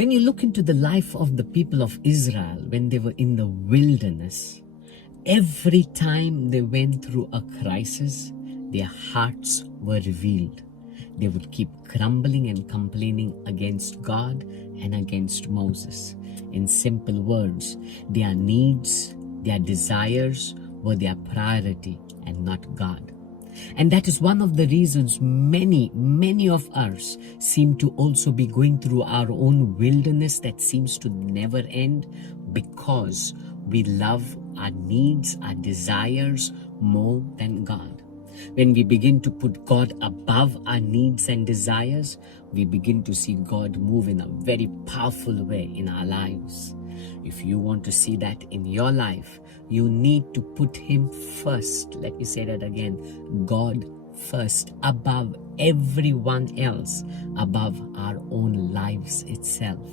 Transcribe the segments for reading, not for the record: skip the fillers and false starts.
When you look into the life of the people of Israel when they were in the wilderness, every time they went through a crisis, their hearts were revealed. They would keep grumbling and complaining against God and against Moses. In simple words, their needs, their desires were their priority and not God. And that is one of the reasons many of us seem to also be going through our own wilderness that seems to never end, because we love our needs, our desires more than God. When we begin to put God above our needs and desires, we begin to see God move in a very powerful way in our lives. If you want to see that in your life, you need to put Him first. Let me say that again. God first, above everyone else, above our own lives itself.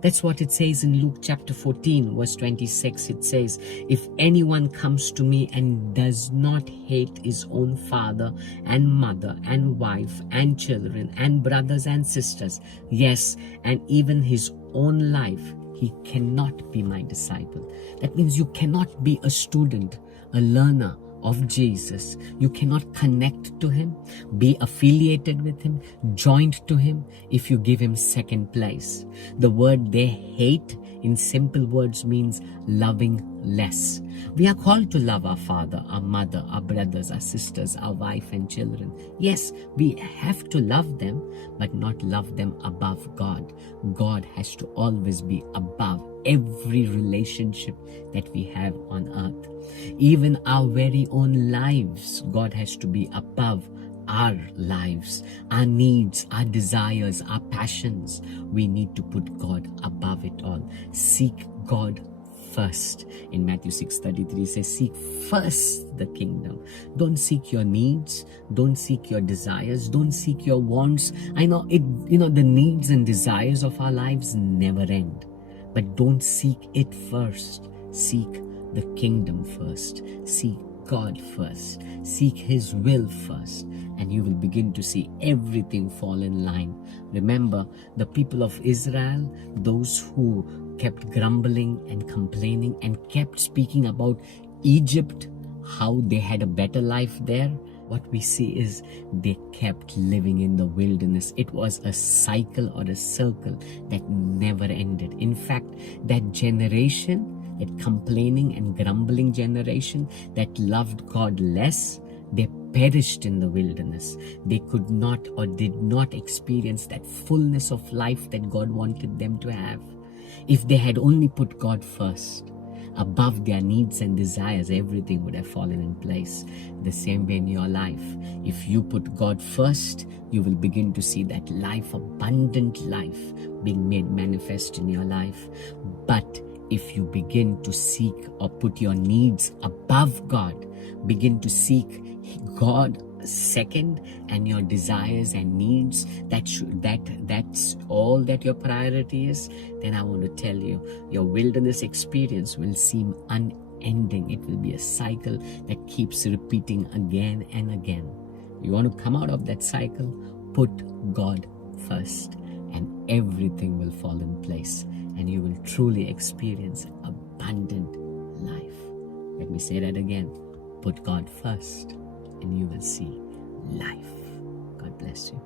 That's what it says in Luke chapter 14, verse 26. It says, if anyone comes to me and does not hate his own father and mother and wife and children and brothers and sisters, yes, and even his own life, he cannot be my disciple. That means you cannot be a student, a learner of Jesus. You cannot connect to Him, be affiliated with Him, joined to Him if you give Him second place. The word they hate in simple words means loving less. We are called to love our father, our mother, our brothers, our sisters, our wife and children. Yes, we have to love them, but not love them above God. God has to always be above every relationship that we have on earth. Even our very own lives, God has to be above our lives, our needs, our desires, our passions. We need to put God above it all. Seek God first. In Matthew 6:33 says, seek first the kingdom. Don't seek your needs, don't seek your desires, don't seek your wants. I know the needs and desires of our lives never end, but don't seek it first. Seek the kingdom first. Seek God first. Seek His will first, and you will begin to see everything fall in line. Remember, the people of Israel, those who kept grumbling and complaining and kept speaking about Egypt, how they had a better life there, what we see is they kept living in the wilderness. It was a cycle or a circle that never ended. In fact, that generation, that complaining and grumbling generation that loved God less, they perished in the wilderness. They could not or did not experience that fullness of life that God wanted them to have. If they had only put God first, above their needs and desires, everything would have fallen in place. The same way in your life, if you put God first, you will begin to see that life, abundant life, being made manifest in your life. But if you begin to seek or put your needs above God, begin to seek God second and your desires and needs, that's all that your priority is, then I want to tell you, your wilderness experience will seem unending. It will be a cycle that keeps repeating again and again. You want to come out of that cycle, put God first, and everything will fall in place, and you will truly experience abundant life. Let me say that again. Put God first, and you will see life. God bless you.